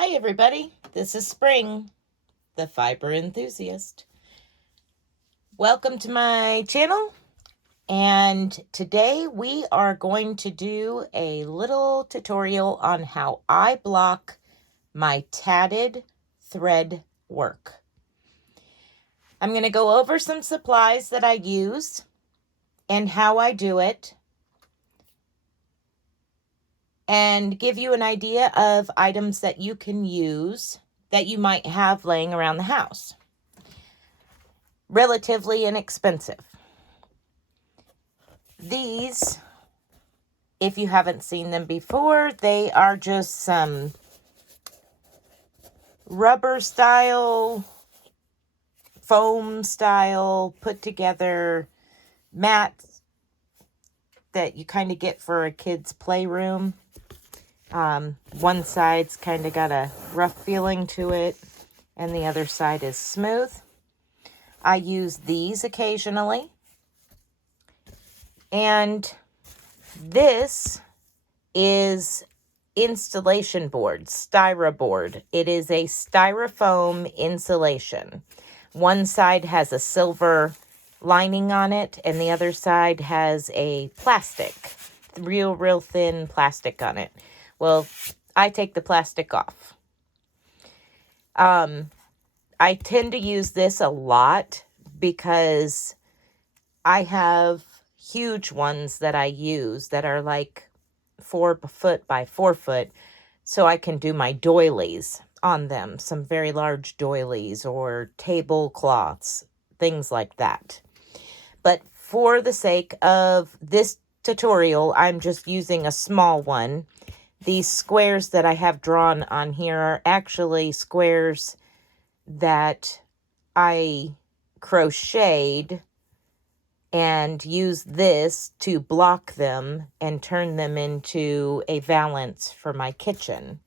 Hi everybody, this is Spring, the fiber enthusiast. Welcome to my channel, and today we are going to do a little tutorial on how I block my tatted thread work. I'm going to go over some supplies that I use and how I do it, and give you an idea of items that you can use that you might have laying around the house. Relatively inexpensive. These, if you haven't seen them before, they are just some rubber style, foam style, put together mats that you kind of get for a kid's playroom. One side's kind of got a rough feeling to it, and the other side is smooth. I use these occasionally. And this is installation board, styroboard. It is a styrofoam insulation. One side has a silver lining on it, and the other side has a plastic, real thin plastic on it. Well, I take the plastic off. I tend to use this a lot because I have huge ones that I use that are like 4 foot by 4 foot, so I can do my doilies on them, some very large doilies or tablecloths, things like that. But for the sake of this tutorial, I'm just using a small one. These squares that I have drawn on here are actually squares that I crocheted and use this to block them and turn them into a valance for my kitchen.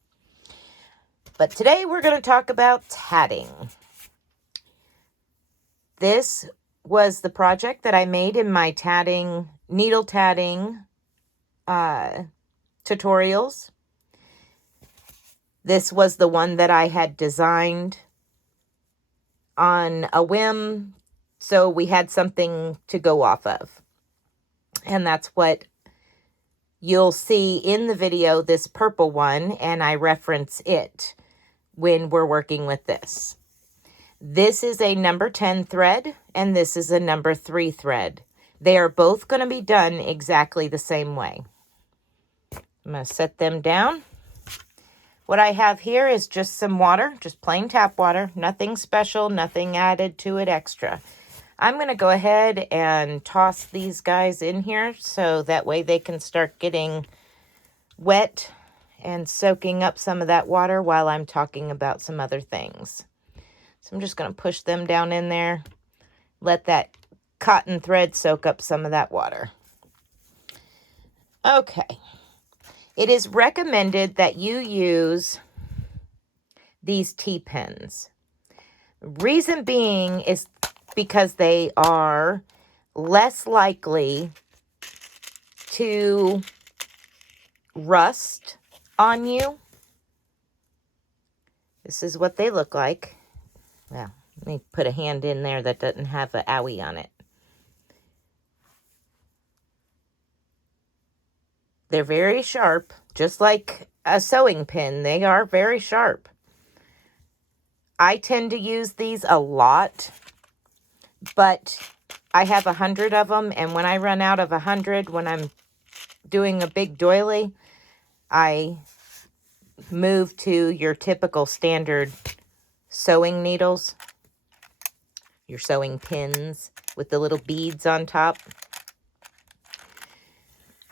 But today we're going to talk about tatting. This was the project that I made in my tatting, needle tatting tutorials. This was the one that I had designed on a whim, so we had something to go off of. And that's what you'll see in the video, this purple one, and I reference it when we're working with this. This is a number 10 thread, and this is a number 3 thread. They are both going to be done exactly the same way. I'm going to set them down. What I have here is just some water, just plain tap water, nothing special, nothing added to it extra. I'm going to go ahead and toss these guys in here so that way they can start getting wet and soaking up some of that water while I'm talking about some other things. So I'm just going to push them down in there, let that cotton thread soak up some of that water. Okay. It is recommended that you use these T-pins. Reason being is because they are less likely to rust on you. This is what they look like. Well, let me put a hand in there that doesn't have an owie on it. They're very sharp, just like a sewing pin. They are very sharp. I tend to use these a lot, but I have 100 of them, and when I run out of 100, when I'm doing a big doily, I move to your typical standard sewing needles, your sewing pins with the little beads on top.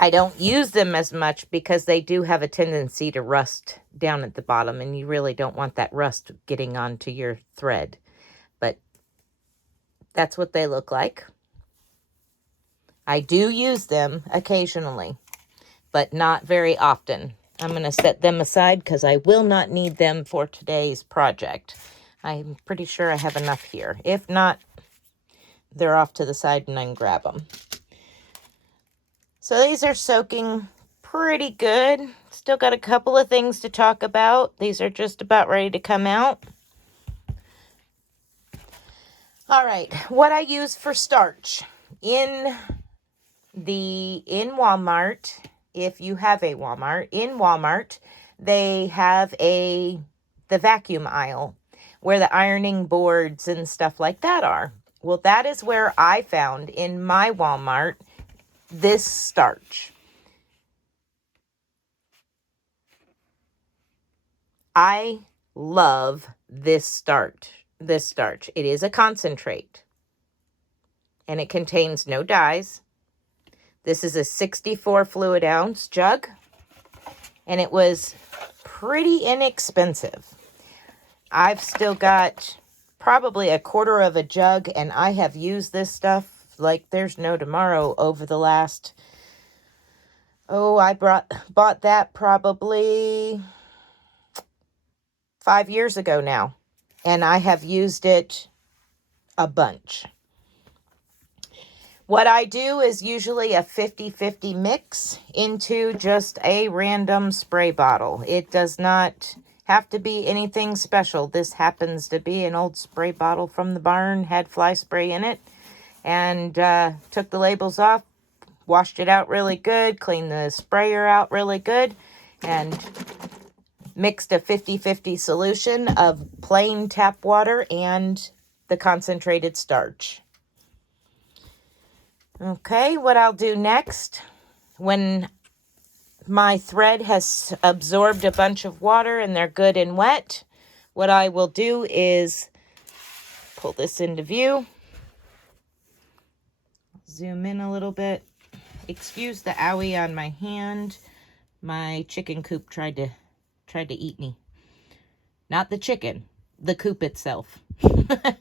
I don't use them as much because they do have a tendency to rust down at the bottom, and you really don't want that rust getting onto your thread. But that's what they look like. I do use them occasionally, but not very often. I'm going to set them aside because I will not need them for today's project. I'm pretty sure I have enough here. If not, they're off to the side and I can grab them. So these are soaking pretty good. Still got a couple of things to talk about. These are just about ready to come out. All right, what I use for starch. In Walmart, if you have a Walmart, in Walmart, they have the vacuum aisle where the ironing boards and stuff like that are. Well, that is where I found in my Walmart this starch. I love this starch. It is a concentrate and it contains no dyes. This is a 64 fluid ounce jug and it was pretty inexpensive. I've still got probably a quarter of a jug and I have used this stuff like there's no tomorrow over the last, I bought that probably 5 years ago now, and I have used it a bunch. What I do is usually a 50-50 mix into just a random spray bottle. It does not have to be anything special. This happens to be an old spray bottle from the barn, had fly spray in it, and took the labels off, washed it out really good, cleaned the sprayer out really good, and mixed a 50-50 solution of plain tap water and the concentrated starch. Okay, what I'll do next, when my thread has absorbed a bunch of water and they're good and wet, what I will do is pull this into view. Zoom in a little bit. Excuse the owie on my hand. My chicken coop tried to eat me. Not the chicken, the coop itself. But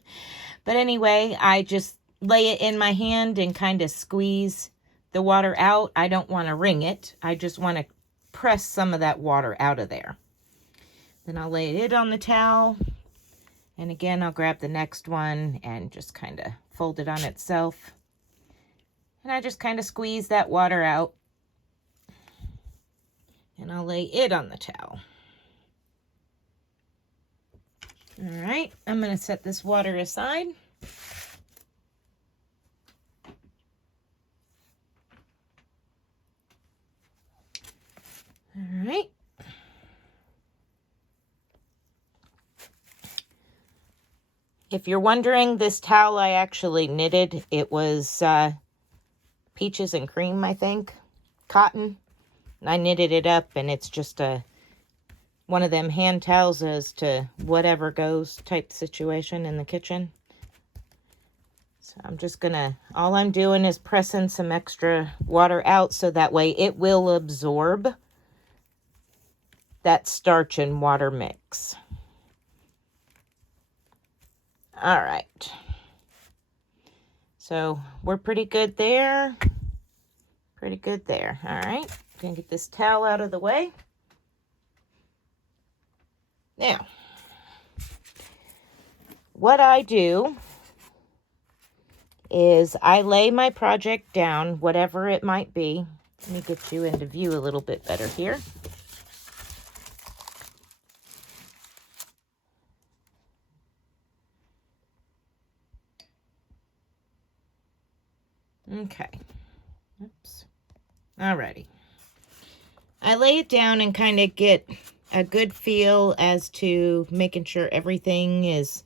anyway, I just lay it in my hand and kind of squeeze the water out. I don't want to wring it. I just want to press some of that water out of there. Then I'll lay it on the towel. And again, I'll grab the next one and just kind of fold it on itself. And I just kind of squeeze that water out. And I'll lay it on the towel. All right, I'm going to set this water aside. All right. If you're wondering, this towel I actually knitted. It was peaches and cream, I think, cotton. And I knitted it up, and it's just one of them hand towels as to whatever goes type situation in the kitchen. So I'm just all I'm doing is pressing some extra water out so that way it will absorb that starch and water mix. All right. So we're pretty good there. Pretty good there. All right. Gonna get this towel out of the way. Now, what I do is I lay my project down, whatever it might be. Let me get you into view a little bit better here. Okay. Oops. Alrighty. I lay it down and kind of get a good feel as to making sure everything is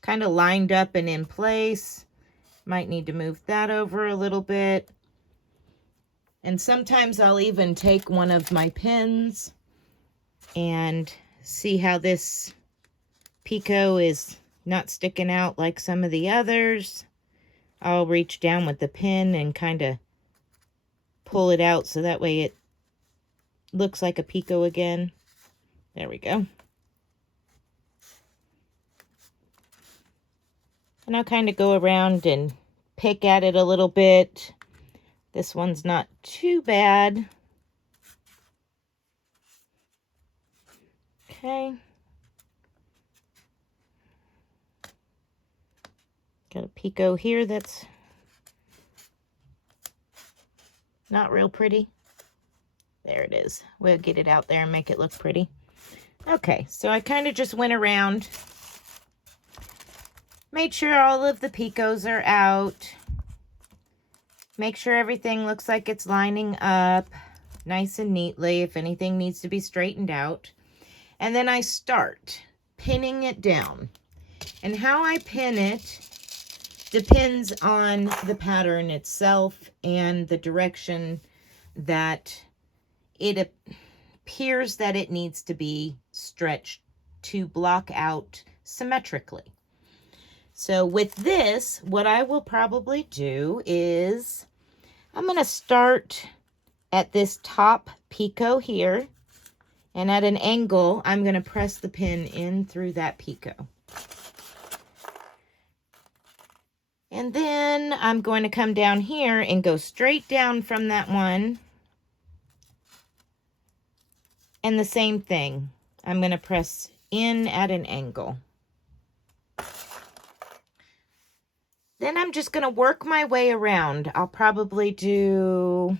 kind of lined up and in place. Might need to move that over a little bit. And sometimes I'll even take one of my pins and see how this picot is not sticking out like some of the others. I'll reach down with the pin and kind of pull it out so that way it looks like a picot again. There we go. And I'll kind of go around and pick at it a little bit. This one's not too bad. Okay. Got a picot here that's not real pretty. There it is. We'll get it out there and make it look pretty. Okay, so I kind of just went around, made sure all of the picots are out, make sure everything looks like it's lining up nice and neatly if anything needs to be straightened out. And then I start pinning it down. And how I pin it depends on the pattern itself and the direction that it appears that it needs to be stretched to block out symmetrically. So with this, what I will probably do is I'm going to start at this top picot here, and at an angle, I'm going to press the pin in through that picot. And then I'm going to come down here and go straight down from that one. And the same thing, I'm going to press in at an angle. Then I'm just going to work my way around. I'll probably do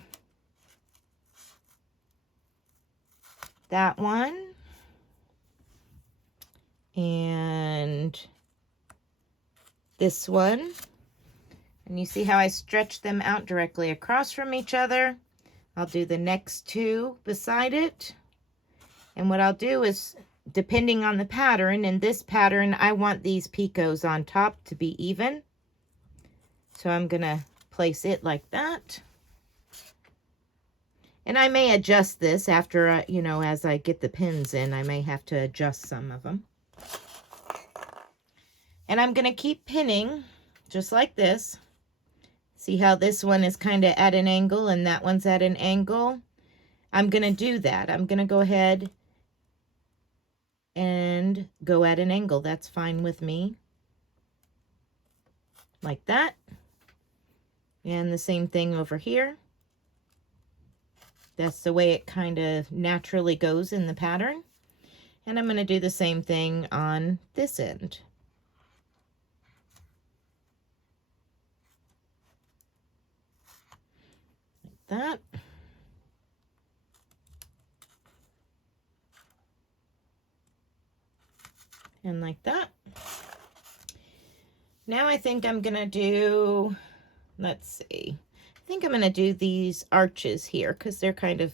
that one and this one. And you see how I stretch them out directly across from each other. I'll do the next two beside it. And what I'll do is, depending on the pattern, in this pattern, I want these picots on top to be even. So I'm going to place it like that. And I may adjust this after, you know, as I get the pins in, I may have to adjust some of them. And I'm going to keep pinning just like this. See how this one is kind of at an angle and that one's at an angle? I'm going to do that. I'm going to go ahead and go at an angle. That's fine with me. Like that. And the same thing over here. That's the way it kind of naturally goes in the pattern. And I'm going to do the same thing on this end. Like that. And like that. Now I think I'm going to do, let's see. I think I'm going to do these arches here because they're kind of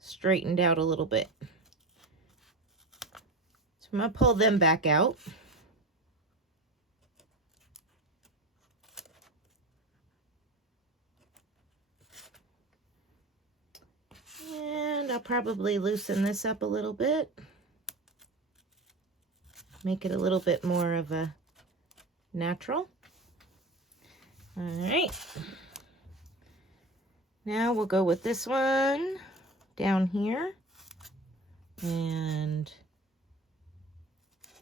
straightened out a little bit. So I'm going to pull them back out. And I'll probably loosen this up a little bit. Make it a little bit more of a natural. All right. Now we'll go with this one down here. And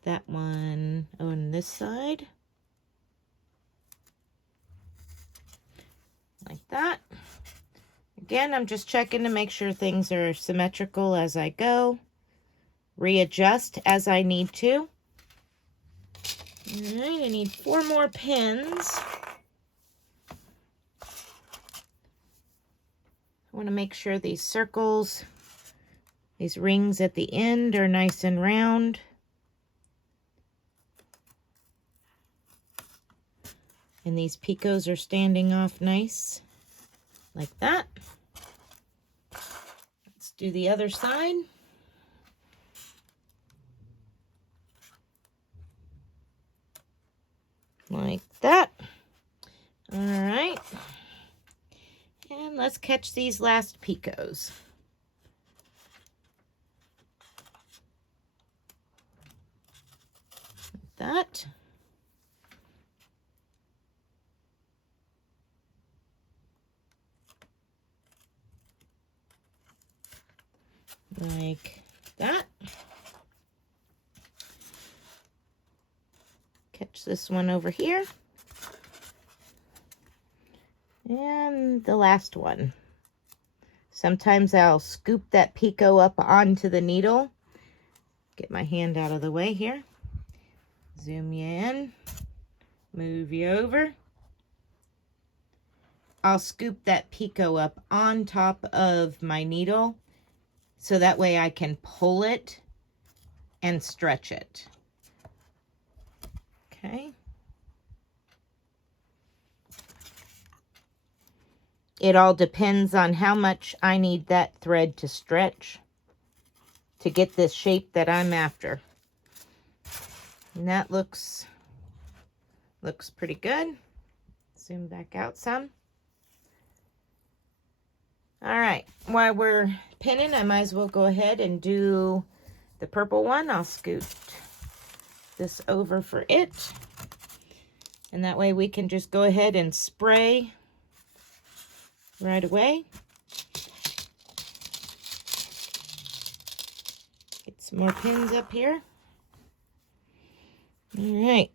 that one on this side. Like that. Again, I'm just checking to make sure things are symmetrical as I go. Readjust as I need to. All right, I need 4 more pins. I want to make sure these circles, these rings at the end are nice and round. And these picots are standing off nice, like that. Let's do the other side. Like that. All right. And let's catch these last picots. Like that. Like that. Catch this one over here. And the last one. Sometimes I'll scoop that picot up onto the needle. Get my hand out of the way here. Zoom you in. Move you over. I'll scoop that picot up on top of my needle so that way I can pull it and stretch it. Okay. It all depends on how much I need that thread to stretch to get this shape that I'm after. And that looks pretty good. Zoom back out some. All right, while we're pinning, I might as well go ahead and do the purple one. I'll scoot this over for it. And that way we can just go ahead and spray right away. Get some more pins up here. All right.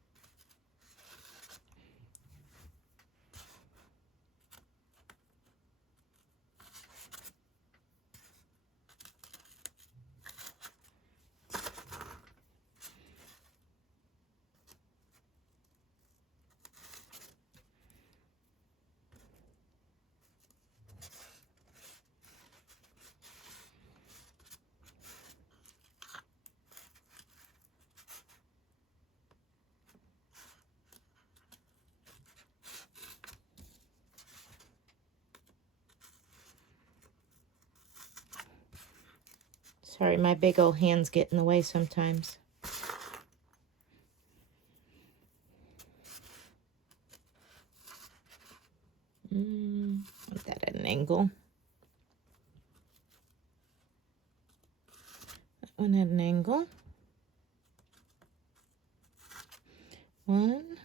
Sorry, my big old hands get in the way sometimes. Want that at an angle. That one at an angle. One.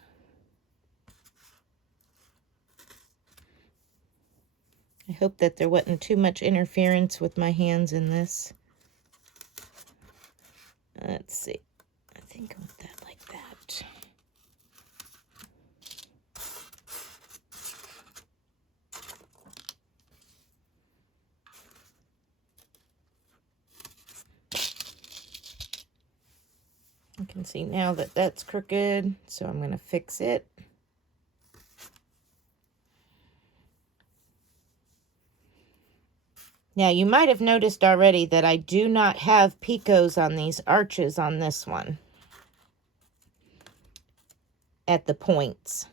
I hope that there wasn't too much interference with my hands in this. Let's see. I think I want that like that. You can see now that that's crooked, so I'm going to fix it. Now, you might have noticed already that I do not have picots on these arches on this one at the points.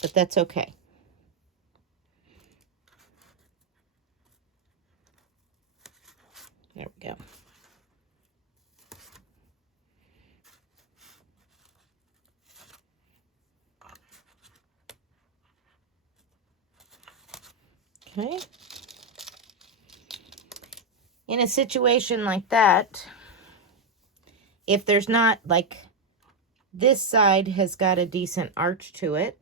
But that's okay. There we go. Okay. In a situation like that, if there's not, like, this side has got a decent arch to it.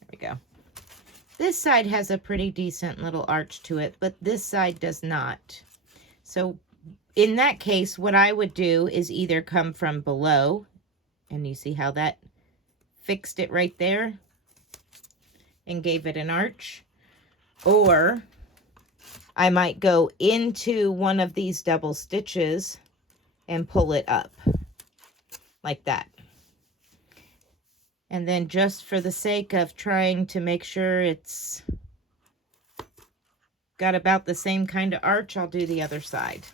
There we go. This side has a pretty decent little arch to it, but this side does not. So in that case, what I would do is either come from below, and you see how that fixed it right there and gave it an arch, or I might go into one of these double stitches and pull it up like that. And then just for the sake of trying to make sure it's got about the same kind of arch, I'll do the other side.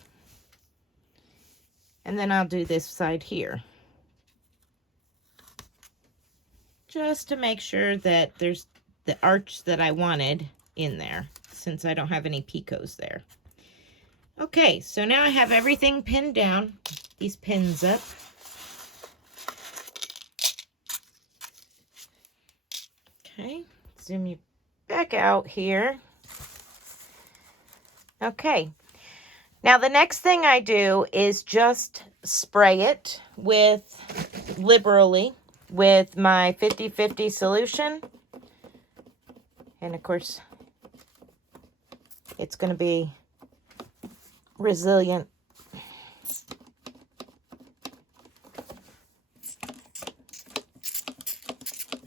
And then I'll do this side here, just to make sure that there's the arch that I wanted in there, since I don't have any picots there. Okay, so now I have everything pinned down, these pins up. Okay, zoom you back out here. Okay, now the next thing I do is just spray it liberally with my 50/50 solution. And of course, it's going to be resilient.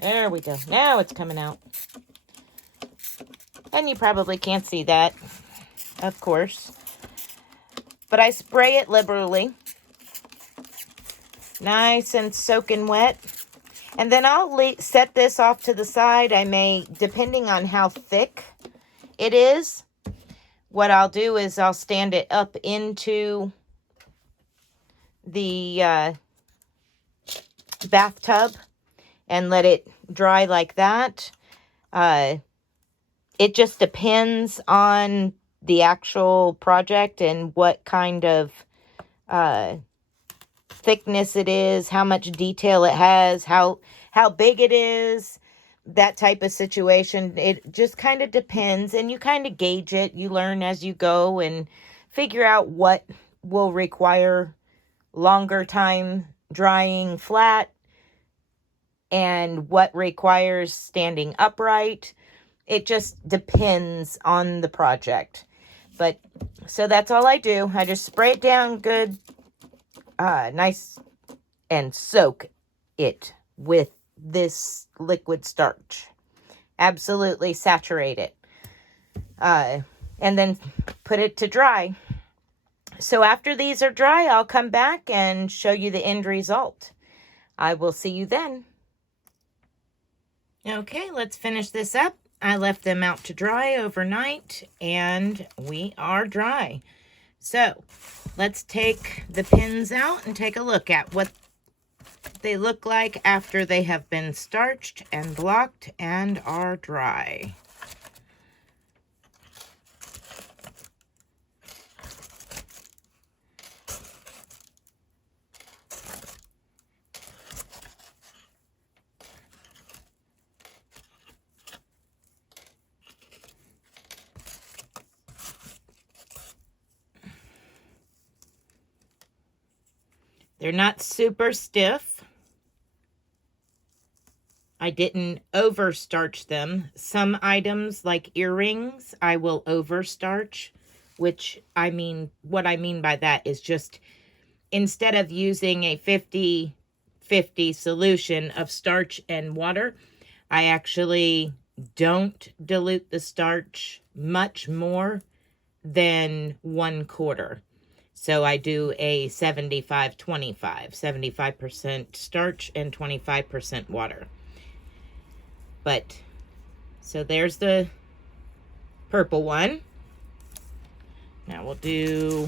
There we go. Now it's coming out. And you probably can't see that, of course. but I spray it liberally. Nice and soaking wet. And then I'll set this off to the side. I may, depending on how thick it is, what I'll do is I'll stand it up into the bathtub and let it dry like that. It just depends on the actual project and what kind of thickness it is, how much detail it has, how big it is, that type of situation. It just kind of depends, and you kind of gauge it. You learn as you go and figure out what will require longer time drying flat and what requires standing upright. It just depends on the project. But so that's all I do. I just spray it down good, nice, and soak it with this liquid starch. Absolutely saturate it. And then put it to dry. So after these are dry, I'll come back and show you the end result. I will see you then. Okay, let's finish this up. I left them out to dry overnight, and we are dry. So let's take the pins out and take a look at what they look like after they have been starched and blocked and are dry. They're not super stiff. I didn't over starch them. Some items like earrings, I will over starch, which what I mean by that is just instead of using a 50-50 solution of starch and water, I actually don't dilute the starch much more than 1/4. So I do a 75-25, 75% starch and 25% water. But, so there's the purple one. Now we'll do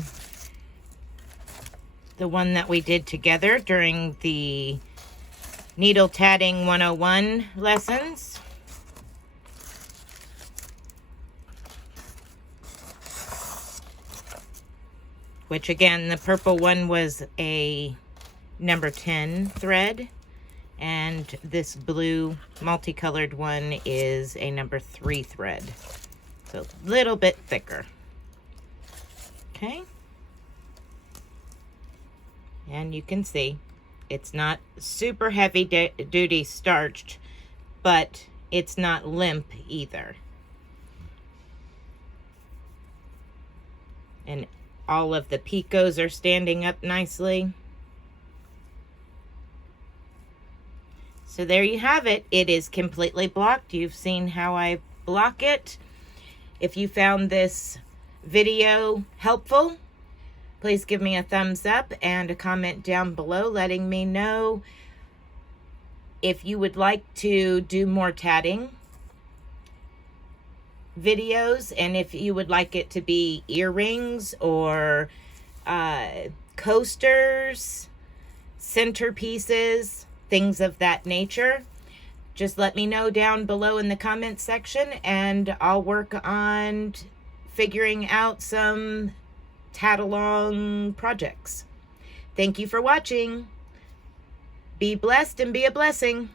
the one that we did together during the Needle Tatting 101 lessons. Which again, the purple one was a number 10 thread, and this blue multicolored one is a number 3 thread. So a little bit thicker. Okay. And you can see it's not super heavy duty starched, but it's not limp either. And all of the picots are standing up nicely. So there you have it. It is completely blocked. You've seen how I block it. If you found this video helpful, please give me a thumbs up and a comment down below letting me know if you would like to do more tatting videos, and if you would like it to be earrings or coasters, centerpieces, things of that nature. Just let me know down below in the comments section, and I'll work on figuring out some tat-along projects. Thank you for watching. Be blessed and be a blessing.